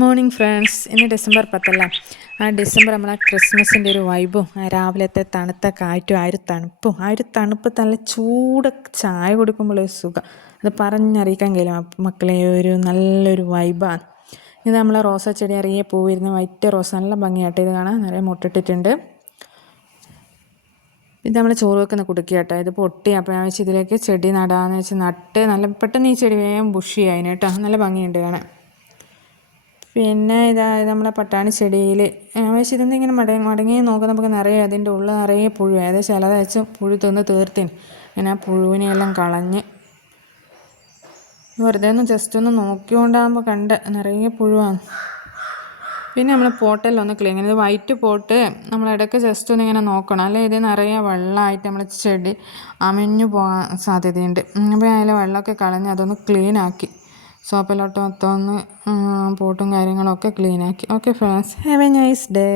Morning friends. ഇന്ന് December 10 അല്ലേ. December നമ്മളെ ക്രിസ്മസിൻ്റെ ഒരു വൈബും രാവിലത്തെ തണുത്ത കാറ്റും ആ ഒരു തണുപ്പ് നല്ല ചൂട് ചായ കുടിക്കുമ്പോൾ ഒരു സുഖം അത് പറഞ്ഞറിയിക്കാൻ കഴിയില്ല മക്കളെ. ഒരു നല്ലൊരു വൈബാണ് ഇത്. നമ്മളെ റോസാ ചെടി അറിയെ പൂവിരുന്ന് വൈറ്റ് റോസ നല്ല ഭംഗിയായിട്ട് ഇത് കാണാൻ നിറയെ മുട്ടിട്ടിട്ടുണ്ട്. ഇത് നമ്മൾ ചോറ് വെക്കുന്ന കുടുക്കിയാട്ടോ. ഇത് പൊട്ടി അപ്പോൾ ഞാൻ വെച്ച് ഇതിലേക്ക് ചെടി നടാമെന്ന് വെച്ച് നട്ട് നല്ല പെട്ടെന്ന് ഈ ചെടി വേഗം ബുഷിയായി കേട്ടോ. നല്ല ഭംഗിയുണ്ട് കാണാൻ. പിന്നെ നമ്മളെ പട്ടാണി ചെടിയിൽ പക്ഷേ ഇതെന്താ ഇങ്ങനെ മടങ്ങി നോക്കാൻ നമുക്ക് നിറയെ അതിൻ്റെ ഉള്ളിൽ നിറയെ പുഴു. ഏകദേശം ചിലതച്ച് പുഴു തിന്ന് തീർത്തിന്. ഞാൻ ആ പുഴുവിനെയെല്ലാം കളഞ്ഞ് വെറുതെ ഒന്ന് ജസ്റ്റ് ഒന്ന് നോക്കിക്കൊണ്ടാകുമ്പോൾ കണ്ട് നിറയെ പുഴുവാണ്. പിന്നെ നമ്മൾ പോട്ടെല്ലാം ഒന്ന് ക്ലീൻ ചെയ്യുന്നത് വൈറ്റ് പോട്ട് നമ്മളിടയ്ക്ക് ജസ്റ്റ് ഒന്ന് ഇങ്ങനെ നോക്കണം, അല്ലെ ഇത് നിറയെ വെള്ളമായിട്ട് നമ്മൾ ചെടി അമിഞ്ഞു പോകാൻ സാധ്യതയുണ്ട്. അപ്പോൾ അതിലെ വെള്ളമൊക്കെ കളഞ്ഞ് അതൊന്ന് ക്ലീനാക്കി സോപ്പിലോട്ട് മൊത്തം ഒന്ന് പോട്ടും കാര്യങ്ങളൊക്കെ ക്ലീനാക്കി. Okay friends, have a nice day.